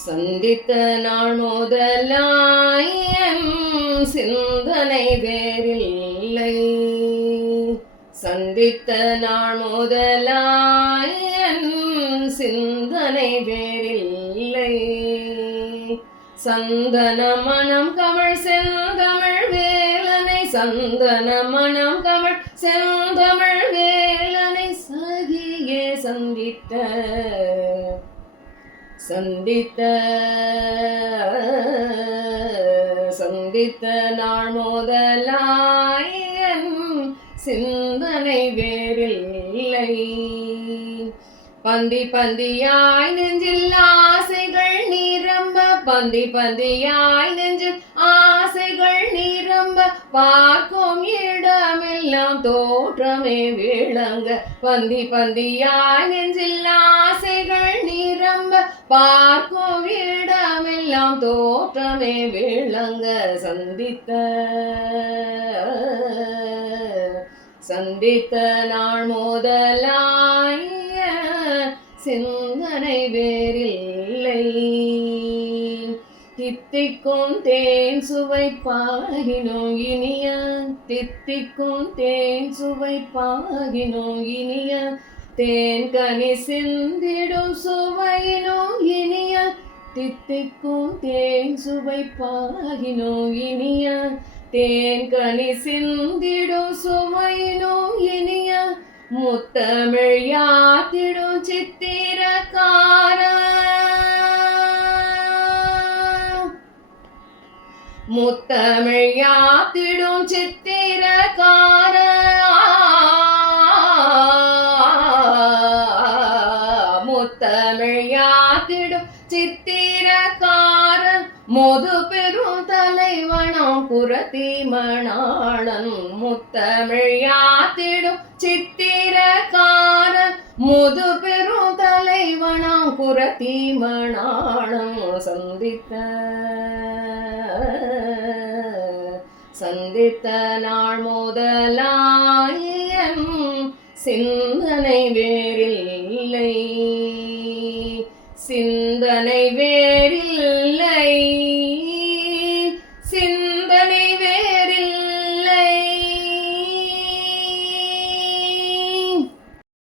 சந்தித்த நாள் முதலாயம் சிந்தனை வேறில்லை. சந்தித்த நாள் முதலாயம் சிந்தனை வேறில்லை. சந்தன மனம் கமழ் செந்தமிழ் வேலனை, சந்தன மனம் கமழ் செந்தமிழ் வேலனை சகியே சந்தித்த சந்தித்த சந்தித்த நாள் முதலாயன் சிந்தனை வேறில்லை. பந்தி பந்தியாய் நெஞ்சில் ஆசைகள் நிரம்ப, பந்தி பந்தியாய் நெஞ்சில் ஆசைகள் நிரம்ப, பார்க்கும் இடமெல்லாம் தோற்றமே விளங்க. பந்தி பந்தியாய் நெஞ்சில் ஆசைகள் நிரம்ப, பார்க்கும் இடமெல்லாம் தோற்றமே விளங்க. சந்தித்த சந்தித்த நாள் முதலாய் சிந்தனை வேறில்லை. தித்திக்கும் தேன் சுவை பாகினோம் இனிய, தித்திக்கும் தேன் சுவை பாகினோம் இனிய, தேன் கனி சிந்திடும் சுவையினோம் இனிய, தித்திக்கும் தேன் சுவை பாகினோம் இனிய, தேன் கனி சிந்திடும் சுவையினோம் இனிய, முத்தமிழ் யாத்திடும் சித்திரக்கார, முத்தமிழ் யாத்திடும் சித்திரக்கார, முத்தமிழ் யாத்திடும் சித்திரக்கார, மோது பெரும் தலைவனாம் புரத்தி மணாளன். முத்தமிழ் யாத்திடும் சித்திரக்கார, மோது பெரும் தலைவனாம் புரத்தி மணாளன். சந்தித்த சந்தித்த நாள் முதலாயம் சிந்தனை வேறில்லை. சிந்தனை வேறில்லை.